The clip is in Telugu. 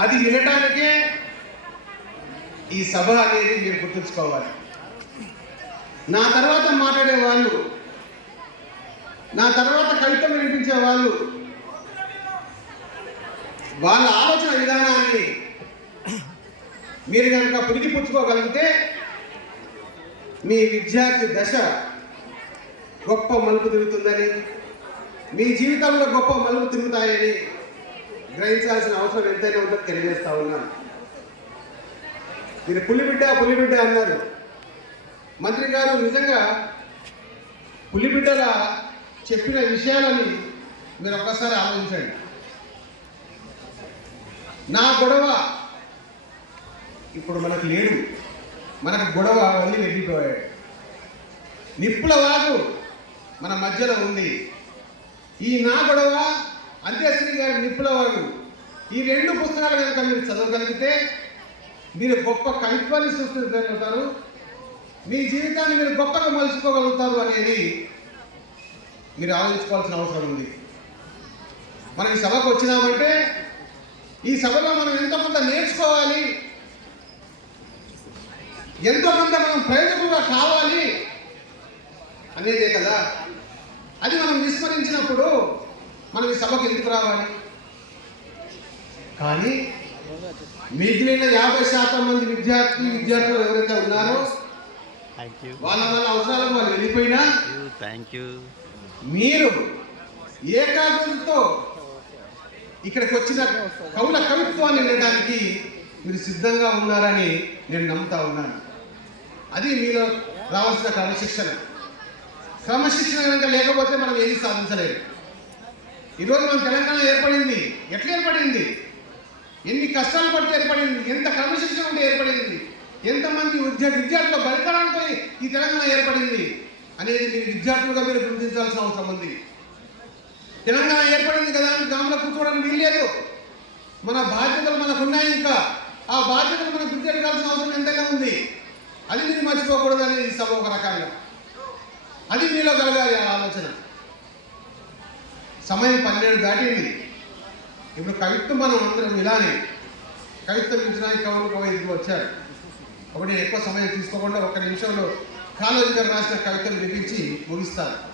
అది వినటానికే ఈ సభ అనేది మీరు గుర్తుంచుకోవాలి. నా తర్వాత మాట్లాడే వాళ్ళు నా తర్వాత కవితం వినిపించే వాళ్ళు వాళ్ళ ఆలోచన విధానాన్ని మీరు కనుక పురిగిపుచ్చుకోగలిగితే మీ విద్యార్థి దశ గొప్ప మలుపు తిరుగుతుందని మీ జీవితంలో గొప్ప మలుపు తిరుగుతాయని గ్రహించాల్సిన అవసరం ఎంతైనా ఉందని తెలియజేస్తా ఉన్నాను. మీరు పులిబిడ్డ పులిబిడ్డ అన్నారు. మంత్రి గారు నిజంగా పులిబిడ్డల చెప్పిన విషయాలని మీరు ఒక్కసారి ఆలోచించండి. నా గొడవ ఇప్పుడు మనకు లేడు మనకు గొడవ వల్లి వెళ్ళిపోయాడు నిప్పుల వాగు మన మధ్యలో ఉంది. ఈ నా గొడవ అంత్యశ్రీ గారి నిపుణవారు ఈ రెండు పుస్తకాలు కనుక మీరు చదవగలిగితే మీరు గొప్ప కవిత్వాన్ని సృష్టించగలుగుతారు మీ జీవితాన్ని మీరు గొప్పగా మలుచుకోగలుగుతారు అనేది మీరు ఆలోచించుకోవాల్సిన అవసరం ఉంది. మనం ఈ సభకు వచ్చినామంటే ఈ సభలో మనం ఎంతో కొంత నేర్చుకోవాలి ఎంతో కొంత మనం ప్రయోజకులుగా కావాలి అనేదే కదా. అది మనం విస్మరించినప్పుడు మనం ఈ సభకు ఎందుకు రావాలి? కానీ మిగిలిన యాభై శాతం మంది విద్యార్థి విద్యార్థులు ఎవరైతే ఉన్నారో వాళ్ళ వాళ్ళ అవసరాలకు వాళ్ళు వెళ్ళిపోయినా థ్యాంక్ యూ మీరు ఏకాగ్రతతో ఇక్కడికి వచ్చిన కవుల కవిత్వాన్ని వినడానికి మీరు సిద్ధంగా ఉన్నారని నేను నమ్ముతా ఉన్నాను. అది మీలో రావాల్సిన క్రమశిక్షణ. క్రమశిక్షణ కనుక లేకపోతే మనం ఏది సాధించలేము. ఈరోజు మన తెలంగాణ ఏర్పడింది. ఎట్లా ఏర్పడింది? ఎన్ని కష్టాలు పడితే ఏర్పడింది. ఎంత క్రమశిక్షణ ఉంటే ఏర్పడింది. ఎంతమంది విద్యా విద్యార్థుల బలితనంతో ఈ తెలంగాణ ఏర్పడింది అనేది మీరు విద్యార్థులుగా మీరు గుర్తించాల్సిన అవసరం ఉంది. తెలంగాణ ఏర్పడింది కదా అని గ్రామంలో కూర్చోవడానికి వీల్లేదు. మన బాధ్యతలు మనకు ఉన్నాయి ఇంకా. ఆ బాధ్యతలు మనం గుర్తెరగాల్సిన అవసరం ఎంతైనా ఉంది. అది మీరు మర్చిపోకూడదు అనేది ఈ సభ ఒక రకంగా. అది మీలో కలగాలి ఆ ఆలోచన. సమయం పన్నెండు దాటింది. ఇప్పుడు కవిత్వం మనం అందరం ఇలానే కవిత్వం ఇచ్చడానికి కవులు కవైదులు వచ్చారు? ఒకటి ఎక్కువ సమయం తీసుకోకుండా ఒక నిమిషంలో కాలేజీ గారు రాసిన కవితలు వినిపించి ముగిస్తారు